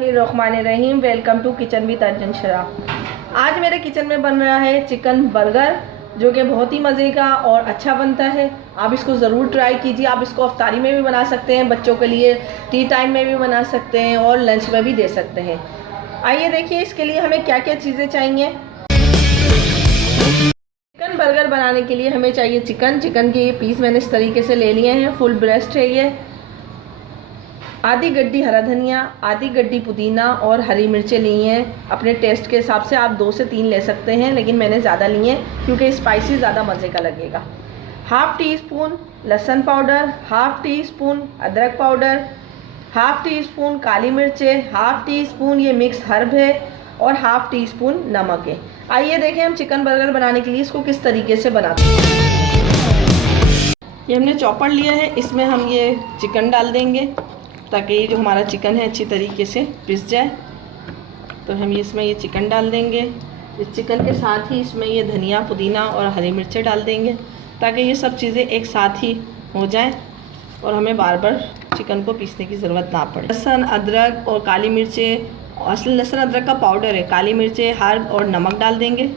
बिस्मिल्लाहिर्रहमानिर्रहीम। Welcome to kitchen with अंजन शरा। आज मेरे किचन में बन रहा है चिकन बर्गर, जो कि बहुत ही मज़े का और अच्छा बनता है। आप इसको ज़रूर ट्राई कीजिए। आप इसको अफ्तारी में भी बना सकते हैं, बच्चों के लिए टी टाइम में भी बना सकते हैं और लंच में भी दे सकते हैं। आइए देखिए इसके लिए हमें क्या क्या चीज़ें चाहिए। चिकन बर्गर बनाने के लिए हमें चाहिए चिकन के ये पीस मैंने इस तरीके से ले लिए हैं। फुल ब्रेस्ट है ये। आधी गड्डी हरा धनिया, आधी गड्डी पुदीना और हरी मिर्चें ली हैं। अपने टेस्ट के हिसाब से आप 2 से 3 ले सकते हैं, लेकिन मैंने ज़्यादा ली हैं क्योंकि स्पाइसी ज़्यादा मज़े का लगेगा। हाफ़ टी स्पून लहसुन पाउडर, हाफ़ टी स्पून अदरक पाउडर, हाफ़ टी स्पून काली मिर्चें, हाफ़ टी स्पून ये मिक्स हर्ब है और हाफ़ टी स्पून नमक है। आइए देखें हम चिकन बर्गर बनाने के लिए इसको किस तरीके से बनाते हैं। ये हमने चॉपर लिया है, इसमें हम ये चिकन डाल देंगे ताकि ये जो हमारा चिकन है अच्छी तरीके से पिस जाए। तो हम इसमें ये चिकन डाल देंगे। इस चिकन के साथ ही इसमें ये धनिया, पुदीना और हरी मिर्चें डाल देंगे ताकि ये सब चीज़ें एक साथ ही हो जाएं और हमें बार बार चिकन को पीसने की ज़रूरत ना पड़े। लहसुन, अदरक और काली मिर्चें, असल लहसुन अदरक का पाउडर है, काली मिर्चें, हर्ब और नमक डाल देंगे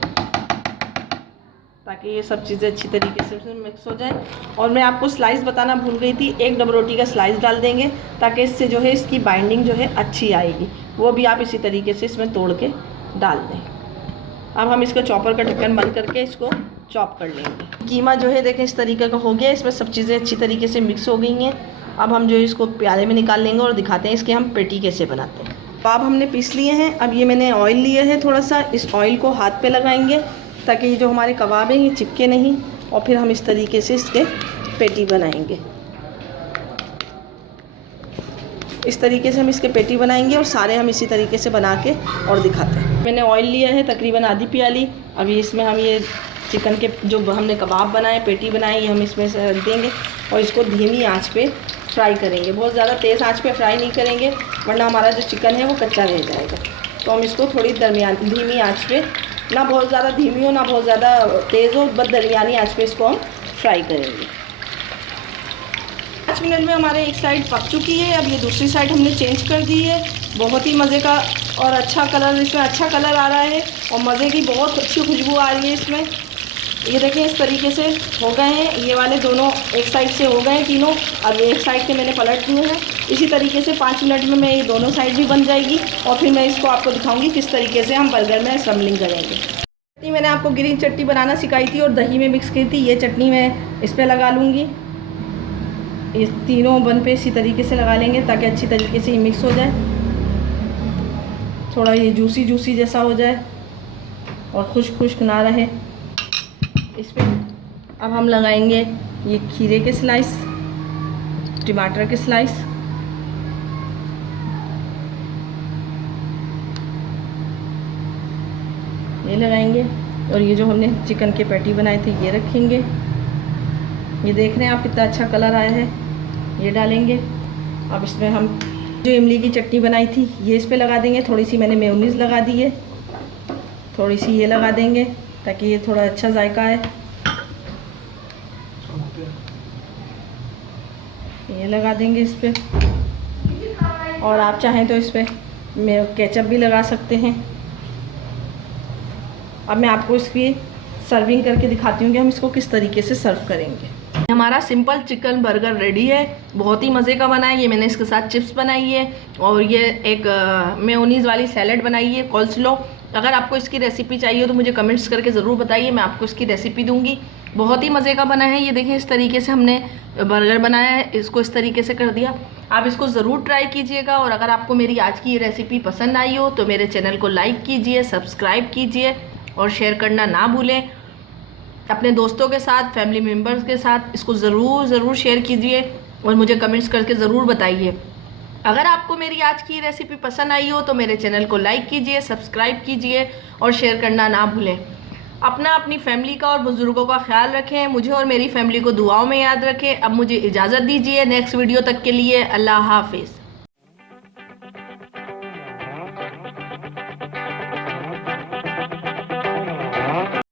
ताकि ये सब चीज़ें अच्छी तरीके से मिक्स हो जाए। और मैं आपको स्लाइस बताना भूल गई थी, 1 डबल रोटी का स्लाइस डाल देंगे ताकि इससे जो है इसकी बाइंडिंग जो है अच्छी आएगी। वो भी आप इसी तरीके से इसमें तोड़ के डाल दें। अब हम इसका चॉपर का ढक्कन बंद करके इसको चॉप कर लेंगे। कीमा जो है देखें इस तरीके का हो गया, इसमें सब चीज़ें अच्छी तरीके से मिक्स हो गई हैं। अब हम जो है इसको प्याले में निकाल लेंगे और दिखाते हैं इसके हम पेटी कैसे बनाते हैं। कबाब हमने पीस लिए हैं। अब ये मैंने ऑयल लिया है थोड़ा सा, इस ऑयल को हाथ पे लगाएंगे ताकि ये जो हमारे कबाब हैं ये चिपके नहीं, और फिर हम इस तरीके से इसके पेटी बनाएंगे। इस तरीके से हम इसके पेटी बनाएंगे और सारे हम इसी तरीके से बना के और दिखाते हैं। मैंने ऑयल लिया है तकरीबन आधी प्याली। अभी इसमें हम ये चिकन के जो हमने कबाब बनाए, पेटी बनाई, ये हम इसमें से रख देंगे और इसको धीमी आंच पे फ्राई करेंगे। बहुत ज़्यादा तेज़ आंच पे फ्राई नहीं करेंगे वरना हमारा जो चिकन है वो कच्चा रह जाएगा। तो हम इसको थोड़ी धीमी आंच पे, ना बहुत ज़्यादा धीमी हो ना बहुत ज़्यादा तेज़ हो, बस दरमियानी आंच पे इसको हम फ्राई करेंगे। 5 मिनट में हमारे एक साइड पक चुकी है। अब ये दूसरी साइड हमने चेंज कर दी है। बहुत ही मज़े का और अच्छा कलर, इसमें अच्छा कलर आ रहा है और मज़े की बहुत अच्छी खुशबू आ रही है इसमें। ये देखें इस तरीके से हो गए हैं। ये वाले दोनों एक साइड से हो गए हैं तीनों। अब एक साइड के मैंने पलट दिए हैं। इसी तरीके से 5 मिनट में मैं ये दोनों साइड भी बन जाएगी और फिर मैं इसको आपको दिखाऊंगी किस तरीके से हम बर्गर में असेंबलिंग करेंगे। चटनी मैंने आपको ग्रीन चटनी बनाना सिखाई थी और दही में मिक्स की थी। ये चटनी मैं इस पर लगा लूँगी। ये तीनों बन पे इसी तरीके से लगा लेंगे ताकि अच्छी तरीके से ये मिक्स हो जाए, थोड़ा ये जूसी जूसी जैसा हो जाए और खुश्क खुश्क ना रहे। इस पर अब हम लगाएंगे ये खीरे के स्लाइस, टमाटर के स्लाइस, ये लगाएंगे और ये जो हमने चिकन के पैटी बनाए थे ये रखेंगे। ये देख रहे हैं आप कितना अच्छा कलर आया है, ये डालेंगे। अब इसमें हम जो इमली की चटनी बनाई थी ये इस पे लगा देंगे। थोड़ी सी मैंने मेयोनीज़ लगा दी है, थोड़ी सी ये लगा देंगे ताकि ये थोड़ा अच्छा जायका आए। ये लगा देंगे इस पे, और आप चाहें तो इस पे केचप भी लगा सकते हैं। अब मैं आपको इसकी सर्विंग करके दिखाती हूँ कि हम इसको किस तरीके से सर्व करेंगे। हमारा सिंपल चिकन बर्गर रेडी है, बहुत ही मज़े का बना है। ये मैंने इसके साथ चिप्स बनाई है और ये एक मेयोनीज़ वाली सैलेड बनाई है, कोल्स्लो। अगर आपको इसकी रेसिपी चाहिए हो तो मुझे कमेंट्स करके ज़रूर बताइए, मैं आपको इसकी रेसिपी दूंगी। बहुत ही मज़े का बना है। ये देखिए इस तरीके से हमने बर्गर बनाया है, इसको इस तरीके से कर दिया। आप इसको ज़रूर ट्राई कीजिएगा और अगर आपको मेरी आज की ये रेसिपी पसंद आई हो तो मेरे चैनल को लाइक कीजिए, सब्सक्राइब कीजिए और शेयर करना ना भूलें। अपने दोस्तों के साथ, फैमिली मेम्बर्स के साथ इसको ज़रूर शेयर कीजिए और मुझे कमेंट्स करके ज़रूर बताइए। अगर आपको मेरी आज की रेसिपी पसंद आई हो तो मेरे चैनल को लाइक कीजिए, सब्सक्राइब कीजिए और शेयर करना ना भूलें। अपनी फैमिली का और बुज़ुर्गों का ख्याल रखें, मुझे और मेरी फैमिली को दुआओं में याद रखें। अब मुझे इजाज़त दीजिए, नेक्स्ट वीडियो तक के लिए अल्लाह हाफिज़।